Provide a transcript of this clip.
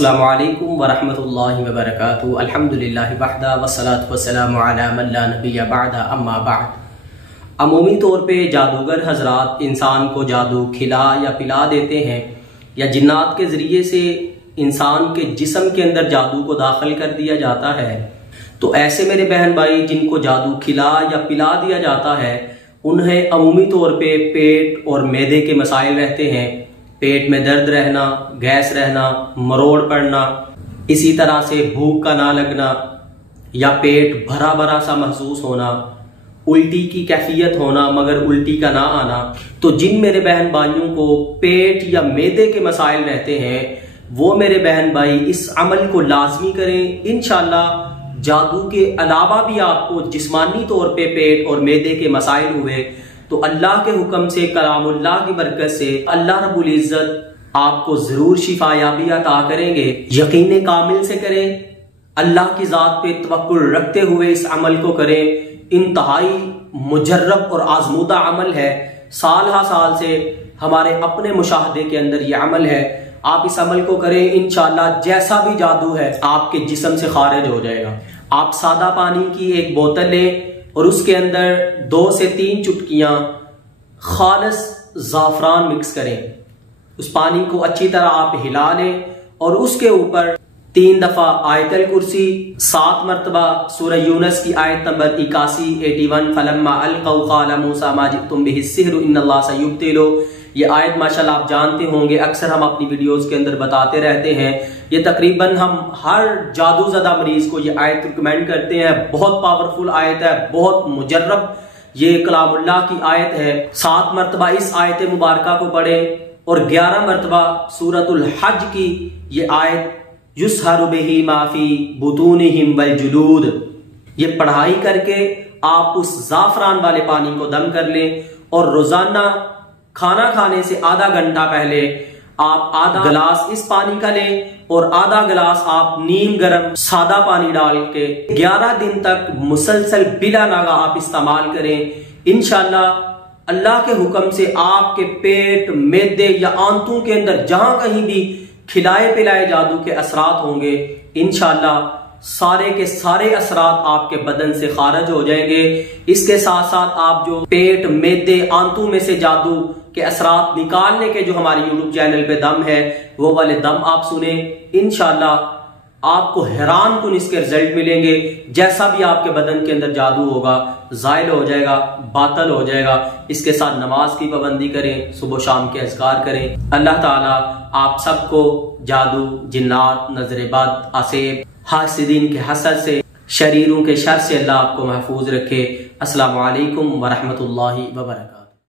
अस्सलामु अलैकुम वरहमतुल्लाहि वबरकातुहू। अल्हम्दुलिल्लाहि वहदा वस्सलातु वस्सलामु अला मन ला नबिय्य बअदा अम्मा बअद। अमूमी तौर पे जादूगर हजरात इंसान को जादू खिला या पिला देते हैं या जिन्नात के ज़रिए से इंसान के जिस्म के अंदर जादू को दाखिल कर दिया जाता है। तो ऐसे मेरे बहन भाई जिनको जादू खिला या पिला दिया जाता है उन्हें अमूमी तौर पे पेट और मैदे के मसाइल रहते हैं। पेट में दर्द रहना, गैस रहना, मरोड़ पड़ना, इसी तरह से भूख का ना लगना या पेट भरा भरा सा महसूस होना, उल्टी की कैफियत होना मगर उल्टी का ना आना। तो जिन मेरे बहन भाइयों को पेट या मैदे के मसाइल रहते हैं वो मेरे बहन भाई इस अमल को लाजमी करें। इंशाअल्लाह जादू के अलावा भी आपको जिस्मानी तौर पे पेट और मैदे के मसाइल हुए तो अल्लाह के हुक्म से, कलामुल्लाह की बरकत से अल्लाह रब्बुल इज्जत आपको जरूर शिफायाबी अता करेंगे। यकीन कामिल से करें, अल्लाह की जात पे तवक्कुल रखते हुए इस अमल को करें। इंतहाई मुजर्रब और आजमूदा अमल है। साल हा साल से हमारे अपने मुशाहदे के अंदर ये अमल है। आप इस अमल को करें, इंशाअल्लाह जैसा भी जादू है आपके जिस्म से खारिज हो जाएगा। आप सादा पानी की एक बोतल लें और उसके अंदर 2 से 3 चुटकियां खालिस ज़ाफ़रान मिक्स करें। उस पानी को अच्छी तरह आप हिला लें और उसके ऊपर 3 दफा आयतल कुर्सी, 7 मरतबा सूरह यूनुस की आयत नंबर 81 फलम्मा अलक़ौ क़ाल मूसा मा जिअ्तुम बिहि सिह्र इन्नल्लाह सयुब्तिलु। ये आयत माशाल्लाह आप जानते होंगे, अक्सर हम अपनी वीडियोस के अंदर बताते रहते हैं। ये तकरीबन हम हर जादू ज़दा मरीज को ये आयत रिकमेंड करते हैं। बहुत पावरफुल आयत है, बहुत मुजर्रब ये कलामुल्लाह की आयत है। 7 मरतबा इस आयत मुबारका को पढ़ें और 11 मरतबा सूरतुल हज की ये आयत युसहरु बिही मा फी बुतूनिहिम वल जुलूद, ये पढ़ाई करके आप उस ज़ाफ़रान वाले पानी को दम कर लें और रोजाना खाना खाने से आधा घंटा पहले आप आधा गिलास इस पानी का लें और आधा गिलास आप नीम गरम सादा पानी डाल के 11 दिन तक मुसलसल बिला नागा आप इस्तेमाल करें। इंशाअल्लाह अल्लाह के हुक्म से आपके पेट, मैदे या आंतों के अंदर जहां कहीं भी खिलाए पिलाए जादू के असरात होंगे इंशाअल्लाह सारे के सारे असरात आपके बदन से खारिज हो जाएंगे। इसके साथ साथ आप जो पेट, मैदे, आंतों में से जादू के असरात निकालने के जो हमारे यूट्यूब चैनल पे दम है वो वाले दम आप सुने। इंशाअल्लाह आपको हैरान कुन इसके रिजल्ट मिलेंगे। जैसा भी आपके बदन के अंदर जादू होगा जायल हो जाएगा, बातल हो जाएगा। इसके साथ नमाज की पाबंदी करें, सुबह शाम के अज़कार करें। अल्लाह ताला आप सबको जादू, जिन्नात, नजरेबद, आसेब, हासिदीन के हसद से, शरीरों के शर से अल्लाह आपको महफूज रखे। अस्सलामु अलैकुम वरहमतुल्लाहि वबरकातुहू।